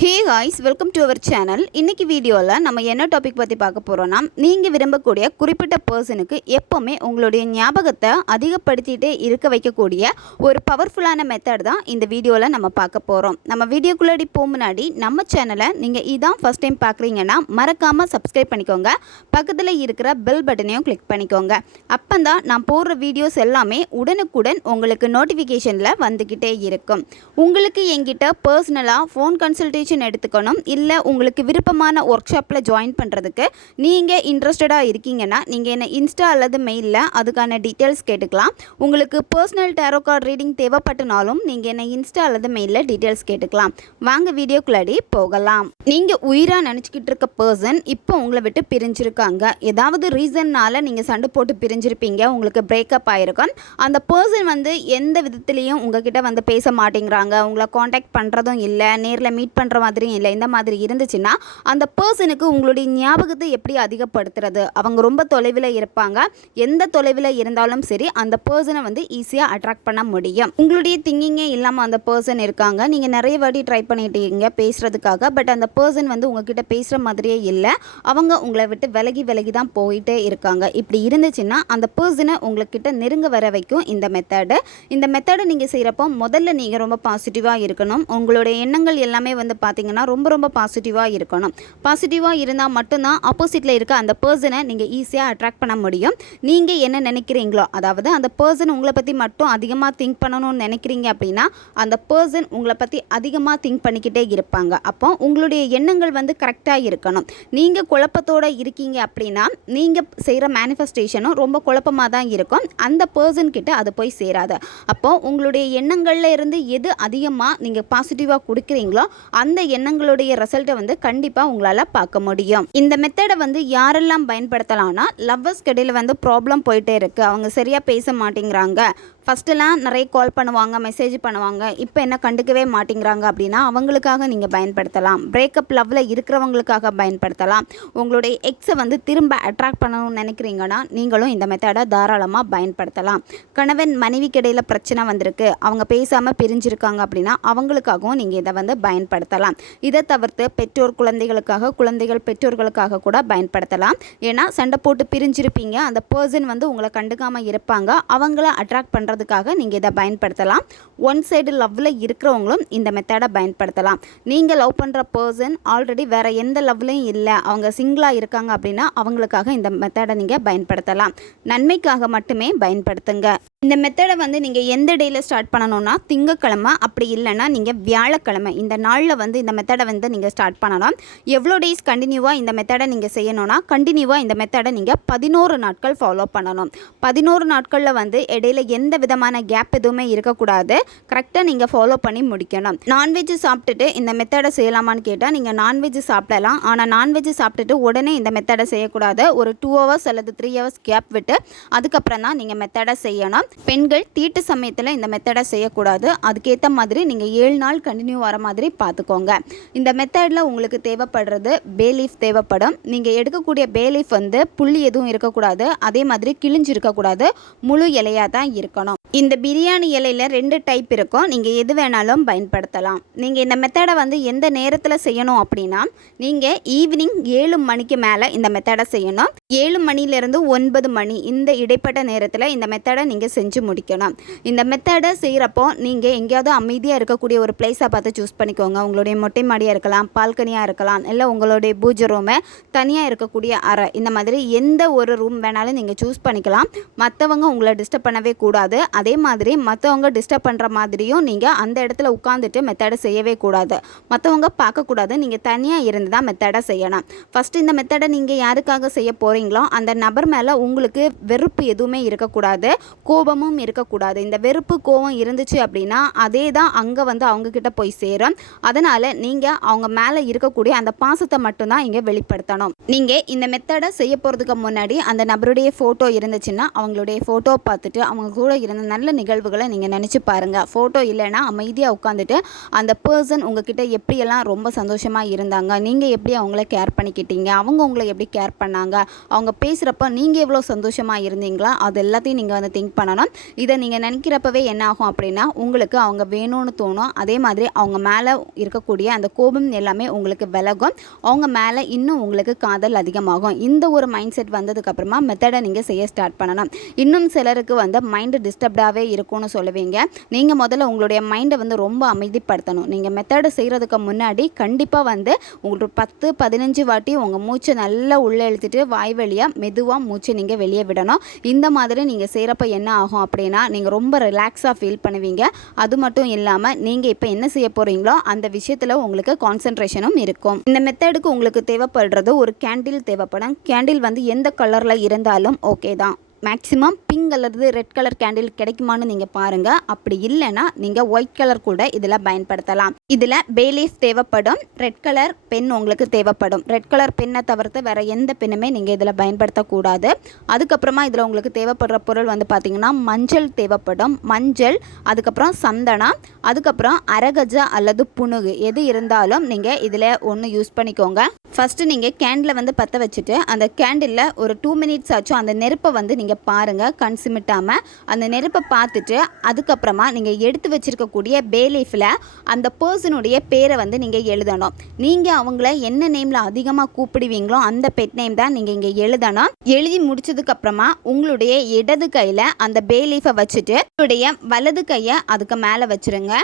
Hey guys, welcome to our channel. இன்றைக்கி வீடியோவில் நம்ம என்ன டாபிக் பற்றி பார்க்க போகிறோன்னா, நீங்கள் விரும்பக்கூடிய குறிப்பிட்ட பர்சனுக்கு எப்போவுமே உங்களுடைய ஞாபகத்தை அதிகப்படுத்திகிட்டே இருக்க வைக்கக்கூடிய ஒரு பவர்ஃபுல்லான மெத்தட் தான் இந்த வீடியோவில் நம்ம பார்க்க போகிறோம். நம்ம வீடியோக்குள்ளாடி போக முன்னாடி நம்ம சேனலை நீங்கள் இதான் ஃபஸ்ட் டைம் பார்க்குறீங்கன்னா மறக்காமல் சப்ஸ்கிரைப் பண்ணிக்கோங்க. பக்கத்தில் இருக்கிற பெல் பட்டனையும் கிளிக் பண்ணிக்கோங்க. அப்போ தான் நான் போடுற வீடியோஸ் எல்லாமே உடனுக்குடன் உங்களுக்கு நோட்டிஃபிகேஷனில் வந்துக்கிட்டே இருக்கும். உங்களுக்கு என்கிட்ட பர்சனலாக ஃபோன் கன்சல்டேஷன் எடுத்துக்கணும், இல்லை உங்களுக்கு விருப்பமான ஒர்க் ஷாப்பில் ஜாயின் பண்ணுறதுக்கு நீங்கள் இன்ட்ரெஸ்டடாக இருக்கீங்கன்னா நீங்கள் என்ன இன்ஸ்டா அல்லது மெயிலில் அதுக்கான டீட்டெயில்ஸ் கேட்டுக்கலாம். உங்களுக்கு பர்சனல் டேரோ கார்டு ரீடிங் தேவைப்பட்டனாலும் நீங்கள் என்ன இன்ஸ்டா அல்லது மெயிலில் டீட்டெயில்ஸ் கேட்டுக்கலாம். வாங்க வீடியோக்குள்ளாடி போகலாம். நீங்கள் உயிராக நினச்சிக்கிட்டு இருக்க பர்சன் இப்போ உங்களை விட்டு பிரிஞ்சிருக்காங்க. ஏதாவது ரீசன்னால் நீங்கள் சண்டை போட்டு பிரிஞ்சிருப்பீங்க, உங்களுக்கு பிரேக்கப் ஆகிருக்கும். அந்த பர்சன் எந்த விதத்துலேயும் உங்ககிட்ட பேச மாட்டேங்கிறாங்க, உங்களை காண்டாக்ட் பண்ணுறதும் இல்லை, நேரில் மீட் பண்ணுற மாதிரியும் இல்லை. இந்த மாதிரி இருந்துச்சுன்னா அந்த பர்சனுக்கு உங்களுடைய ஞாபகத்தை எப்படி அதிகப்படுத்துறது? அவங்க ரொம்ப தொலைவில் இருப்பாங்க. எந்த தொலைவில் இருந்தாலும் சரி அந்த பர்சனை ஈஸியாக அட்ராக்ட் பண்ண முடியும். உங்களுடைய திங்கிங்கே இல்லாமல் அந்த பர்சன் இருக்காங்க. நீங்கள் நிறைய வாட்டி ட்ரை பண்ணிட்டீங்க பேசுகிறதுக்காக, பட் அந்த பர்சன் உங்ககிட்ட பேசுகிற மாதிரியே இல்லை. அவங்க உங்களை விட்டு விலகி தான் போயிட்டே இருக்காங்க. இப்படி இருந்துச்சுன்னா அந்த பர்சனை உங்கள்கிட்ட நெருங்க வர வைக்கும் இந்த மெத்தடு. இந்த மெத்தடை நீங்கள் செய்கிறப்போ முதல்ல நீங்கள் ரொம்ப பாசிட்டிவாக இருக்கணும். உங்களுடைய எண்ணங்கள் எல்லாமே பார்த்தீங்கன்னா ரொம்ப பாசிட்டிவாக இருக்கணும். பாசிட்டிவாக இருந்தால் மட்டும்தான் ஆப்போசிட்டில் இருக்க அந்த பர்சனை நீங்கள் ஈஸியாக அட்ராக்ட் பண்ண முடியும். நீங்கள் என்ன நினைக்கிறீங்களோ, அதாவது அந்த பர்சன் உங்களை பற்றி மட்டும் அதிகமாக திங்க் பண்ணணும்னு நினைக்கிறீங்க அப்படின்னா அந்த பர்சன் உங்களை பற்றி அதிகமாக திங்க் பண்ணிக்கிட்டே இருப்பாங்க. அப்போ உங்களுடைய எண்ணங்கள் கரெக்டாக இருக்கணும். நீங்கள் குழப்பத்தோடு இருக்கீங்க அப்படின்னா நீங்கள் செய்கிற மேனிஃபெஸ்டேஷனும் ரொம்ப குழப்பமாக தான் இருக்கும். அந்த பர்சன் கிட்ட அது போய் சேராது. அப்போது உங்களுடைய எண்ணங்களில் இருந்து எது அதிகமாக நீங்கள் பாசிட்டிவாக கொடுக்குறீங்களோ அந்த எண்ணங்களுடைய ரிசல்ட்டை கண்டிப்பாக உங்களால் பார்க்க முடியும். இந்த மெத்தடை யாரெல்லாம் பயன்படுத்தலாம்னா, லவ்வர்ஸ் கடையில் ப்ராப்ளம் போயிட்டே இருக்குது, அவங்க சரியாக பேச மாட்டேங்கிறாங்க, ஃபஸ்ட்டெல்லாம் நிறைய கால் பண்ணுவாங்க, மெசேஜ் பண்ணுவாங்க, இப்போ என்ன கண்டுக்கவே மாட்டேங்கிறாங்க அப்படின்னா அவங்களுக்காக நீங்கள் பயன்படுத்தலாம். பிரேக்கப் லவ்வில் இருக்கிறவங்களுக்காக பயன்படுத்தலாம். உங்களுடைய எக்ஸை திரும்ப அட்ராக்ட் பண்ணணும்னு நினைக்கிறீங்கன்னா நீங்களும் இந்த மெத்தடை தாராளமாக பயன்படுத்தலாம். கணவன் மனைவி கடையில் பிரச்சனை வந்திருக்கு, அவங்க பேசாமல் பிரிஞ்சிருக்காங்க அப்படின்னா அவங்களுக்காகவும் நீங்கள் இதை பயன்படுத்தலாம். இதை தவிர்த்து பெற்றோர் குழந்தைகளுக்காக, குழந்தைகள் பெற்றோர்களுக்காக கூட பயன்படுத்தலாம். ஏன்னா சண்டை போட்டு பிரிஞ்சிருப்பீங்க, அந்த பர்சன் உங்களை கண்டுக்காமல் இருப்பாங்க, அவங்கள அட்ராக்ட் பண்ணுறதுக்காக நீங்கள் இதை பயன்படுத்தலாம். ஒன் சைடு லவ்வில் இருக்கிறவங்களும் இந்த மெத்தடை பயன்படுத்தலாம். நீங்கள் லவ் பண்ணுற பர்சன் ஆல்ரெடி வேறு எந்த லவ்லையும் இல்லை, அவங்க சிங்கிளாக இருக்காங்க அப்படின்னா அவங்களுக்காக இந்த மெத்தடை நீங்கள் பயன்படுத்தலாம். நன்மைக்காக மட்டுமே பயன்படுத்துங்க. இந்த மெத்தடை நீங்கள் எந்த டேயில் ஸ்டார்ட் பண்ணணும்னா திங்கக்கிழமை, அப்படி இல்லைன்னா நீங்கள் வியாழக்கிழமை, இந்த நாளில் இந்த மெத்தடை நீங்கள் ஸ்டார்ட் பண்ணணும். எவ்வளோ டேஸ் கண்டினியூவாக இந்த மெத்தடை நீங்கள் செய்யணும்னா கண்டினியூவாக இந்த மெத்தடை நீங்கள் 11 நாட்கள் ஃபாலோ பண்ணணும். 11 நாட்களில் இடையில எந்த விதமான கேப் எதுவுமே இருக்கக்கூடாது. கரெக்டாக நீங்கள் ஃபாலோ பண்ணி முடிக்கணும். நான்வெஜ் சாப்பிட்டுட்டு இந்த மெத்தடை செய்யலாமான்னு கேட்டால் நீங்கள் நான்வெஜ் சாப்பிடலாம். ஆனால் நான்வெஜ் சாப்பிட்டுட்டு உடனே இந்த மெத்தடை செய்யக்கூடாது. ஒரு 2 ஹவர்ஸ் அல்லது 3 ஹவர்ஸ் கேப் விட்டு அதுக்கப்புறம் தான் நீங்கள் மெத்தடை செய்யணும். பெண்கள் தீட்டு சமயத்தில் இந்த மெத்தடை செய்யக்கூடாது. அதுக்கேற்ற மாதிரி நீங்கள் 7 நாள் கண்டினியூ வர மாதிரி பார்த்துக்கோங்க. இந்த மெத்தடில் உங்களுக்கு தேவைப்படுறது பேலீஃப் தேவைப்படும். நீங்கள் எடுக்கக்கூடிய பேலீஃப் புள்ளி எதுவும் இருக்கக்கூடாது, அதே மாதிரி கிழிஞ்சு இருக்கக்கூடாது, முழு இலையாக தான் இருக்கணும். இந்த பிரியாணி இலையில் 2 டைப் இருக்கும், நீங்கள் எது வேணாலும் பயன்படுத்தலாம். நீங்கள் இந்த மெத்தடை எந்த நேரத்தில் செய்யணும் அப்படின்னா நீங்கள் ஈவினிங் 7 மணிக்கு மேலே இந்த மெத்தடை செய்யணும். 7 மணிலேருந்து 9 மணி இந்த இடைப்பட்ட நேரத்தில் இந்த மெத்தடை நீங்கள் செஞ்சு முடிக்கணும். இந்த மெத்தடை செய்கிறப்போ நீங்கள் எங்கேயாவது அமைதியாக இருக்கக்கூடிய ஒரு பிளேஸாக பார்த்து சூஸ் பண்ணிக்கோங்க. உங்களுடைய மொட்டை மாடியாக இருக்கலாம், பால்கனியாக இருக்கலாம், இல்லை உங்களுடைய பூஜை ரூமை, தனியாக இருக்கக்கூடிய அறை, இந்த மாதிரி எந்த ஒரு ரூம் வேணாலும் நீங்கள் சூஸ் பண்ணிக்கலாம். மற்றவங்க உங்களை டிஸ்டர்ப் பண்ணவே கூடாது. அதே மாதிரி மற்றவங்க டிஸ்டர்ப் பண்ணுற மாதிரியும் நீங்கள் அந்த இடத்துல உட்காந்துட்டு மெத்தடை செய்யவே கூடாது. மற்றவங்க பார்க்கக்கூடாது. நீங்கள் தனியாக இருந்து தான் மெத்தடை செய்யணும். ஃபஸ்ட்டு இந்த மெத்தடை நீங்கள் யாருக்காக செய்ய போகிறீங்களோ அந்த நபர் மேலே உங்களுக்கு வெறுப்பு எதுவுமே இருக்கக்கூடாது, கோபமும் இருக்கக்கூடாது. இந்த வெறுப்பு கோபம் இருந்துச்சு அப்படின்னா அதே தான் அங்கே அவங்கக்கிட்ட போய் சேரும். அதனால் நீங்கள் அவங்க மேலே இருக்கக்கூடிய அந்த பாசத்தை மட்டும்தான் இங்கே வெளிப்படுத்தணும். நீங்கள் இந்த மெத்தடை செய்ய போகிறதுக்கு முன்னாடி அந்த நபருடைய ஃபோட்டோ இருந்துச்சுன்னா அவங்களுடைய ஃபோட்டோ பார்த்துட்டு அவங்க கூட இருந்த நல்ல நிகழ்வுகளை நீங்கள் நினச்சி பாருங்கள். ஃபோட்டோ இல்லைன்னா அமைதியாக உட்காந்துட்டு அந்த பர்சன் உங்ககிட்ட எப்படியெல்லாம் ரொம்ப சந்தோஷமாக இருந்தாங்க, நீங்கள் எப்படி அவங்கள கேர் பண்ணிக்கிட்டீங்க, அவங்க உங்களை எப்படி கேர் பண்ணாங்க, அவங்க பேசுகிறப்ப நீங்கள் எவ்வளோ சந்தோஷமாக இருந்தீங்களா அது எல்லாத்தையும் நீங்கள் வந்து திங்க் பண்ணணும். இதை நீங்கள் நினைக்கிறப்பவே என்ன ஆகும் அப்படின்னா உங்களுக்கு அவங்க வேணும்னு தோணும். அதே மாதிரி அவங்க மேலே இருக்கக்கூடிய அந்த கோபம் எல்லாமே உங்களுக்கு விலகும். அவங்க மேலே இன்னும் உங்களுக்கு காதல் அதிகமாகும். இந்த ஒரு மைண்ட் செட் வந்ததுக்கப்புறமா மெத்தடை நீங்கள் செய்ய ஸ்டார்ட் பண்ணணும். இன்னும் சிலருக்கு வந்து மைண்டு டிஸ்டர்ப்டாகவே இருக்கும்னு சொல்லுவீங்க. நீங்கள் முதல்ல உங்களுடைய மைண்டை வந்து ரொம்ப அமைதிப்படுத்தணும். நீங்கள் மெத்தடை செய்கிறதுக்கு முன்னாடி கண்டிப்பாக வந்து உங்களுக்கு 10-15 வாட்டி உங்கள் மூச்சை நல்லா உள்ளே இழுத்துட்டு வாய் வழியாக மெதுவாக மூச்சை நீங்கள் வெளியே விடணும். இந்த மாதிரி நீங்கள் செய்கிறப்ப என்ன ஆகும் அப்படின்னா நீங்கள் ரொம்ப ரிலாக்ஸாக ஃபீல் பண்ணுவீங்க. அது மட்டும் இல்லாமல் நீங்கள் இப்போ என்ன செய்ய போகிறீங்களோ அந்த விஷயத்தில் உங்களுக்கு கான்சன்ட்ரேஷனும் இருக்கும். இந்த மெத்தடுக்கு உங்களுக்கு தேவைப்படுறது ஒரு கேண்டில் தேவைப்படும். கேண்டில் வந்து எந்த கலரில் இருந்தாலும் ஓகே தான். மேக்ஸிமம் பிங்க் அல்லது ரெட் கலர் கேண்டில் கிடைக்குமான்னு நீங்கள் பாருங்கள். அப்படி இல்லைன்னா நீங்கள் ஒயிட் கலர் கூட இதில் பயன்படுத்தலாம். இதில் பே லீஃப் தேவைப்படும். ரெட் கலர் பென் உங்களுக்கு தேவைப்படும். ரெட் கலர் பென்னை தவிர்த்து வேறு எந்த பெண்ணுமே நீங்கள் இதில் பயன்படுத்தக்கூடாது. அதுக்கப்புறமா இதில் உங்களுக்கு தேவைப்படுற பொருள் வந்து பார்த்திங்கன்னா மஞ்சள் தேவைப்படும். மஞ்சள், அதுக்கப்புறம் சந்தனம், அதுக்கப்புறம் அரகஜா அல்லது புனுகு எது இருந்தாலும் நீங்கள் இதில் ஒன்று யூஸ் பண்ணிக்கோங்க. ஃபஸ்ட்டு நீங்கள் கேண்டில் வந்து பற்ற வச்சுட்டு அந்த கேண்டிலில் ஒரு 2 மினிட்ஸ் ஆச்சும் அந்த நெருப்பை வந்து நீங்கள் பாருங்கள், கண் சிமிட்டாமல் அந்த நெருப்பை பார்த்துட்டு அதுக்கப்புறமா நீங்கள் எடுத்து வச்சுருக்கக்கூடிய பே லீஃபில் அந்த பர்சனுடைய பேரை வந்து நீங்கள் எழுதணும். நீங்கள் அவங்கள என்ன நேமில் அதிகமாக கூப்பிடுவீங்களோ அந்த பெட் நேம் தான் நீங்கள் இங்கே எழுதணும். எழுதி முடிச்சதுக்கப்புறமா உங்களுடைய இடது கையில் அந்த பே லீஃபை வச்சுட்டு உங்களுடைய வலது கையை அதுக்கு மேலே வச்சுருங்க.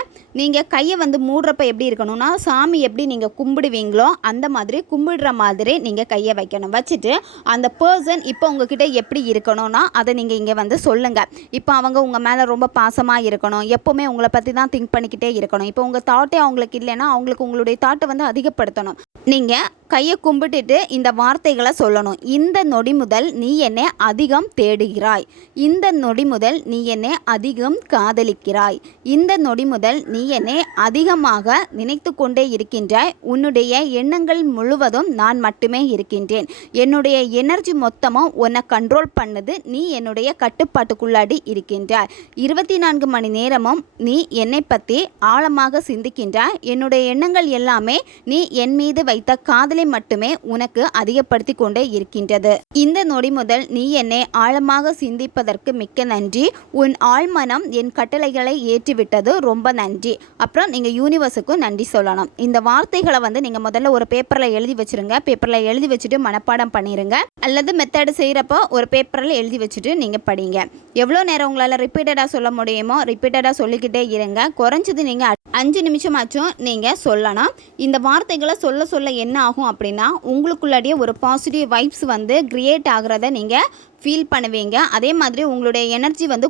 நீங்கள் கையை வந்து மூடுறப்ப எப்படி இருக்கணும்னா சாமி எப்படி நீங்கள் கும்பிடுவீங்களோ அந்த மாதிரி கும்பிடுற மாதிரி நீங்கள் கையை வைக்கணும். வச்சுட்டு அந்த பர்சன் இப்போ உங்ககிட்ட எப்படி இருக்கணும்னா அதை நீங்கள் இங்கே வந்து சொல்லுங்கள். இப்போ அவங்க உங்கள் மேலே ரொம்ப பாசமாக இருக்கணும், எப்போவுமே உங்களை பற்றி தான் திங்க் பண்ணிக்கிட்டே இருக்கணும். இப்போ உங்கள் தாட்டே அவங்களுக்கு இல்லைன்னா அவங்களுக்கு உங்களுடைய தாட்டை வந்து அதிகப்படுத்தணும். நீங்கள் கையை கும்பிட்டுட்டு இந்த வார்த்தைகளை சொல்லணும். இந்த நொடி முதல் நீ என்னை அதிகம் தேடுகிறாய். இந்த நொடி முதல் நீ என்னை அதிகம் காதலிக்கிறாய். இந்த நொடி முதல் நீ என்னை அதிகமாக நினைத்து கொண்டே இருக்கின்றாய். உன்னுடைய எண்ணங்கள் முழுவதும் நான் மட்டுமே இருக்கின்றேன். என்னுடைய எனர்ஜி மொத்தமும் உன்னை கண்ட்ரோல் பண்ணுது. நீ என்னுடைய கட்டுப்பாட்டுக்குள்ளாடி இருக்கின்றாய். 24 மணி நேரமும் நீ என்னை பற்றி ஆழமாக சிந்திக்கின்றாய். என்னுடைய எண்ணங்கள் எல்லாமே நீ என் மீது வைத்த காதலை மட்டுமே உனக்கு அதிகப்படுத்தி கொண்டே இருக்கின்றது. இந்த நொடி முதல் நீ என்னை ஆழமாக சிந்திப்பதற்கு மிக்க நன்றி. உன் ஆழ்மனம் என் கட்டளைகளை ஏற்றிவிட்டது, ரொம்ப நன்றி. அப்புறம் நீங்கள் யூனிவர்ஸுக்கும் நன்றி சொல்லணும். இந்த வார்த்தைகளை வந்து நீங்கள் முதல்ல ஒரு பேப்பரில் எழுதி வச்சுருங்க. பேப்பரில் எழுதி வச்சுட்டு மனப்பாடம் பண்ணிடுங்க. அல்லது மெத்தடு செய்கிறப்போ ஒரு பேப்பரில் எழுதி வச்சுட்டு நீங்கள் படிங்க. எவ்வளோ நேரம் உங்களால் ரிப்பீட்டடாக சொல்ல முடியுமோ ரிப்பீட்டடாக சொல்லிக்கிட்டே இருங்க. குறைஞ்சது நீங்கள் 5 நிமிஷமாச்சும் நீங்கள் சொல்லணும். இந்த வார்த்தைகளை சொல்ல சொல்ல என்ன ஆகும் அப்படின்னா உங்களுக்குள்ளாடியே ஒரு பாசிட்டிவ் வைப்ஸ் வந்து கிரியேட் ஆகிறத நீங்கள் ஃபீல் பண்ணுவீங்க. அதே மாதிரி உங்களுடைய எனர்ஜி வந்து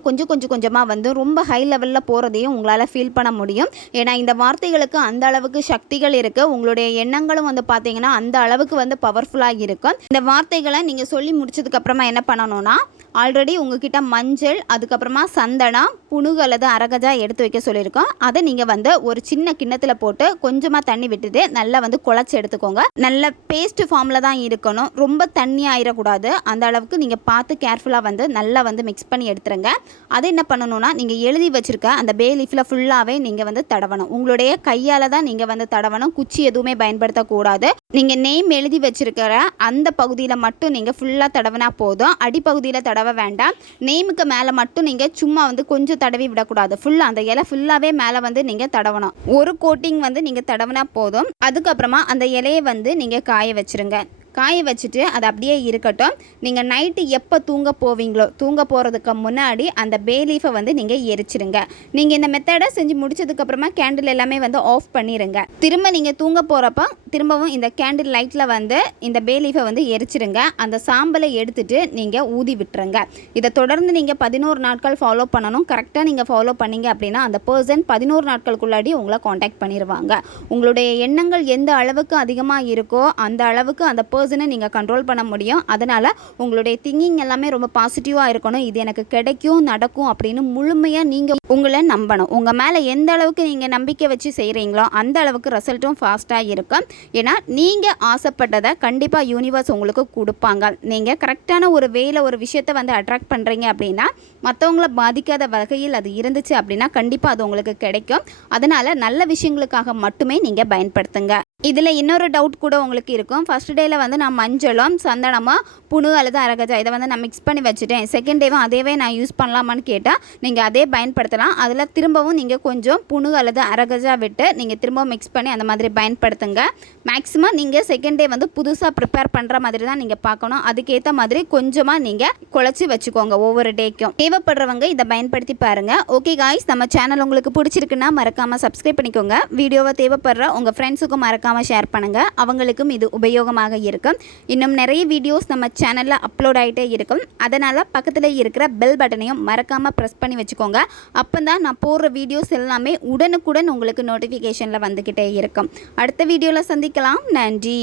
கொஞ்சமாக வந்து ரொம்ப ஹை லெவலில் போகிறதையும் உங்களால் ஃபீல் பண்ண முடியும். ஏன்னா இந்த வார்த்தைகளுக்கு அந்த அளவுக்கு சக்திகள் இருக்குது. உங்களுடைய எண்ணங்களும் வந்து பார்த்தீங்கன்னா அந்த அளவுக்கு வந்து பவர்ஃபுல்லாக இருக்கும். இந்த வார்த்தைகளை நீங்கள் சொல்லி முடிச்சதுக்கப்புறமா என்ன பண்ணணும்னா ஆல்ரெடி உங்ககிட்ட மஞ்சள், அதுக்கப்புறமா சந்தனம், புனுகு அல்லது அரகஜா எடுத்து வைக்க சொல்லியிருக்கோம். அதை நீங்கள் வந்து ஒரு சின்ன கிண்ணத்தில் போட்டு கொஞ்சமாக தண்ணி விட்டுட்டு நல்லா வந்து குழச்சி எடுத்துக்கோங்க. நல்ல பேஸ்ட் ஃபார்மில் தான் இருக்கணும். ரொம்ப தண்ணி ஆயிடக்கூடாது. அந்த அளவுக்கு நீங்கள் பார்த்து கேர்ஃபுல்லாக வந்து நல்லா வந்து மிக்ஸ் பண்ணி எடுத்துருங்க. அதை என்ன பண்ணணும்னா நீங்கள் எழுதி வச்சுருக்க அந்த பே லீஃபில் ஃபுல்லாகவே நீங்கள் வந்து தடவணும். உங்களுடைய கையால் தான் நீங்கள் வந்து தடவணும். குச்சி எதுவுமே பயன்படுத்தக்கூடாது. நீங்கள் நேம் எழுதி வச்சுருக்கிற அந்த பகுதியில் மட்டும் நீங்கள் ஃபுல்லாக தடவினா போதும். அடிப்பகுதியில் தடவ வேண்டாம். நேமுக்கு மேலே மட்டும் நீங்கள் சும்மா வந்து கொஞ்சம் தடவி விடக்கூடாது. ஃபுல்லாக அந்த இலை ஃபுல்லாகவே மேலே வந்து நீங்கள் தடவணும். ஒரு கோட்டிங் வந்து நீங்கள் தடவினா போதும். அதுக்கப்புறமா அந்த இலையை வந்து நீங்கள் காய வச்சுருங்க. காய வச்சுட்டு அது அப்படியே இருக்கட்டும். நீங்கள் நைட்டு எப்போ தூங்க போவீங்களோ தூங்க போகிறதுக்கு முன்னாடி அந்த பே லீஃபை வந்து நீங்கள் எரிச்சிருங்க. நீங்கள் இந்த மெத்தடை செஞ்சு முடிச்சதுக்கப்புறமா கேண்டில் எல்லாமே வந்து ஆஃப் பண்ணிடுங்க. திரும்ப நீங்கள் தூங்க போகிறப்ப திரும்பவும் இந்த கேண்டில் லைட்டில் வந்து இந்த பே லீஃபை வந்து எரிச்சிருங்க. அந்த சாம்பலை எடுத்துகிட்டு நீங்கள் ஊதி விட்டுருங்க. இதை தொடர்ந்து நீங்கள் 11 நாட்கள் ஃபாலோ பண்ணணும். கரெக்டாக நீங்கள் ஃபாலோ பண்ணிங்க அப்படின்னா அந்த பர்சன் 11 நாட்களுக்குள்ளாடி உங்களை காண்டாக்ட் பண்ணிடுவாங்க. உங்களுடைய எண்ணங்கள் எந்த அளவுக்கு அதிகமாக இருக்கோ அந்த அளவுக்கு அந்த பர்சனை நீங்கள் கண்ட்ரோல் பண்ண முடியும். அதனால் உங்களுடைய திங்கிங் எல்லாமே ரொம்ப பாசிட்டிவாக இருக்கணும். இது எனக்கு கிடைக்கும், நடக்கும் அப்படின்னு முழுமையாக நீங்கள் உங்களை நம்பணும். உங்கள் மேலே எந்த அளவுக்கு நீங்கள் நம்பிக்கை வச்சு செய்கிறீங்களோ அந்த அளவுக்கு ரிசல்ட்டும் ஃபாஸ்ட்டாக இருக்கும். ஏன்னா நீங்கள் ஆசைப்பட்டதை கண்டிப்பாக யூனிவர்ஸ் உங்களுக்கு கொடுப்பாங்க. நீங்கள் கரெக்டான ஒரு வேலை ஒரு விஷயத்தை வந்து அட்ராக்ட் பண்ணுறீங்க அப்படின்னா மற்றவங்கள பாதிக்காத வகையில் அது இருந்துச்சு அப்படின்னா கண்டிப்பாக அது உங்களுக்கு கிடைக்கும். அதனால் நல்ல விஷயங்களுக்காக மட்டுமே நீங்கள் பயன்படுத்துங்க. இதில் இன்னொரு டவுட் கூட உங்களுக்கு இருக்கும். ஃபர்ஸ்ட் டேயில் வந்து நான் மஞ்சளும் சந்தனமும் புணு அல்லது அரகஜா இதை வந்து நான் மிக்ஸ் பண்ணி வச்சுட்டேன், செகண்ட் டேவும் அதேவே நான் யூஸ் பண்ணலாமான்னு கேட்டால் நீங்கள் அதே பயன்படுத்தலாம். அதில் திரும்பவும் நீங்கள் கொஞ்சம் புணு அல்லது அரகஜா விட்டு நீங்கள் திரும்பவும் மிக்ஸ் பண்ணி அந்த மாதிரி பயன்படுத்துங்க. மேக்ஸிமம் நீங்கள் செகண்ட் டே வந்து புதுசாக ப்ரிப்பேர் பண்ணுற மாதிரி தான் நீங்கள் பார்க்கணும். அதுக்கேற்ற மாதிரி கொஞ்சமாக நீங்கள் குழச்சி வச்சுக்கோங்க ஒவ்வொரு டேக்கும். தேவைப்படுறவங்க இதை பயன்படுத்தி பாருங்கள். ஓகே காய்ஸ், நம்ம சேனல் உங்களுக்கு பிடிச்சிருக்குன்னா மறக்காமல் சப்ஸ்கிரைப் பண்ணிக்கோங்க. வீடியோவை தேவைப்படுற உங்கள் ஃப்ரெண்ட்ஸுக்கும் மறக்காமல் ஷேர் பண்ணுங்கள், அவங்களுக்கும் இது உபயோகமாக இருக்கும். இன்னும் நிறைய வீடியோஸ் நம்ம சேனலில் அப்லோட் ஆகிட்டே இருக்கும். அதனால் பக்கத்தில் இருக்கிற பெல் பட்டனையும் மறக்காமல் ப்ரெஸ் பண்ணி வச்சுக்கோங்க. அப்போ தான் நான் போடுற வீடியோஸ் எல்லாமே உடனுக்குடன் உங்களுக்கு நோட்டிஃபிகேஷனில் வந்துக்கிட்டே இருக்கும். அடுத்த வீடியோவில் சந்திக்கலாம். நன்றி.